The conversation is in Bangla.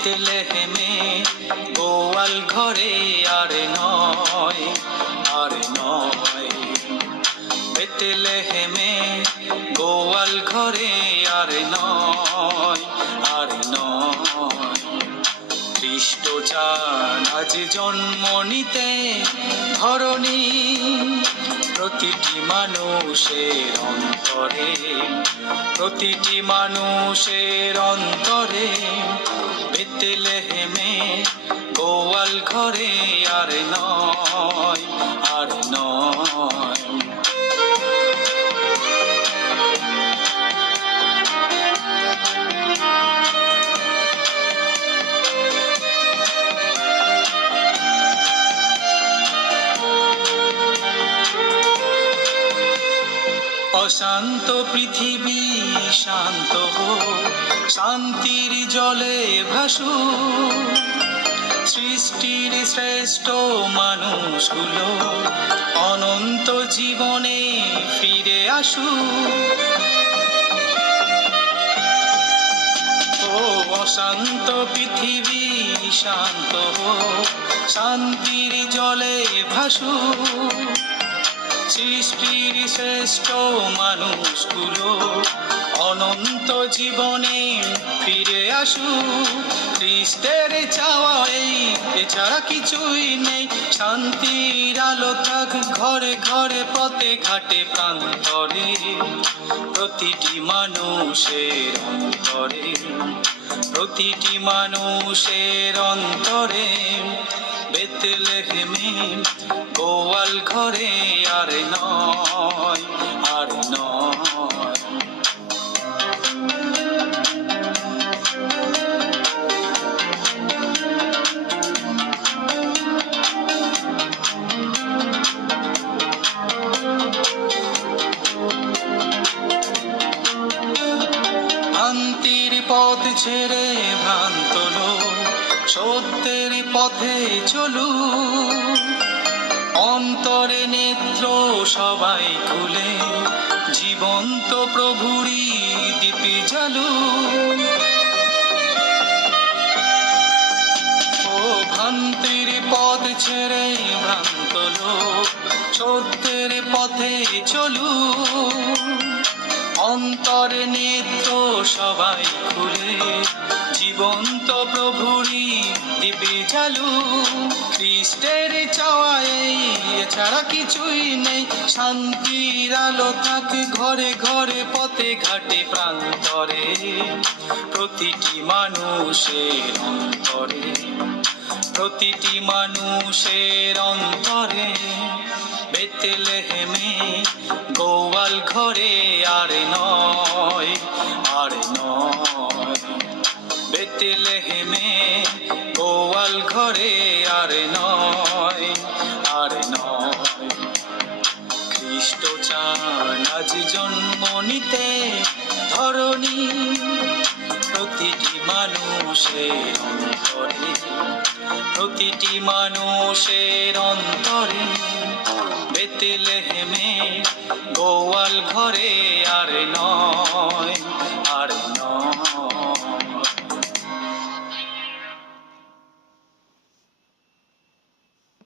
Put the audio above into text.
বেতলেহেমে গোয়াল ঘরে আর নয়, আর নয়। বেতলেহেমে গোয়াল ঘরে আর নয়, আর নয়। খ্রিস্ট চান আজ জন্ম নিতে ধরণী প্রতিটি মানুষের অন্তরে, প্রতিটি মানুষের অন্তরে। বেতলেহেমে গোয়াল ঘরে আর নয়, আর নয়। অশান্ত পৃথিবী শান্ত হোক, শান্তির জলে ভাসু। সৃষ্টির শ্রেষ্ঠ মানুষগুলো অনন্ত জীবনে ফিরে আসু। ও অশান্ত পৃথিবী শান্ত হোক, শান্তির জলে ভাসু। সৃষ্টির শ্রেষ্ঠ মানুষগুলো অনন্ত জীবনে ফিরে আসু। খ্রিস্টের চাওয়া এই, এছাড়া কিছুই নেই। শান্তির আলো থাক ঘরে ঘরে, পথে ঘাটে প্রান্তরে, প্রতিটি মানুষের অন্তরে, প্রতিটি মানুষের অন্তরে। বেতলেহেমে গোয়াল ঘরে আর নয়, আর নয়। ভ্রান্তির পথ ছেড়ে ভ্রান্ত লোক সত্যের পথে চলু। অন্তরে নেত্র সবাই খুলে জীবন্ত প্রভুরই দীপ জ্বালু। ও ভ্রান্তির পথ ছেড়ে ভ্রান্ত লোক সত্যের পথে চলু। অন্তরে নেত্র সবাই খুলে জীবন্ত প্রভুরই দীপ জ্বালু। খ্রিস্টের চাওয়া এই, এছাড়া কিছুই নেই। শান্তির আলো থাক ঘরে ঘরে, পথে ঘাটে প্রান্তরে, প্রতিটি মানুষের অন্তরে, প্রতিটি মানুষের অন্তরে। বেতলেহেমে গোয়াল ঘরে আর নয়, আর নয়। বেতলেহেমে গোয়াল ঘরে আর নয়, আর নয়। খ্রিস্ট চান আজ জন্ম নিতে ধরণী প্রতিটি মানুষের অন্তরে, প্রতিটি মানুষের অন্তরে। বেতলেহেমে গোয়াল ঘরে আর নয়,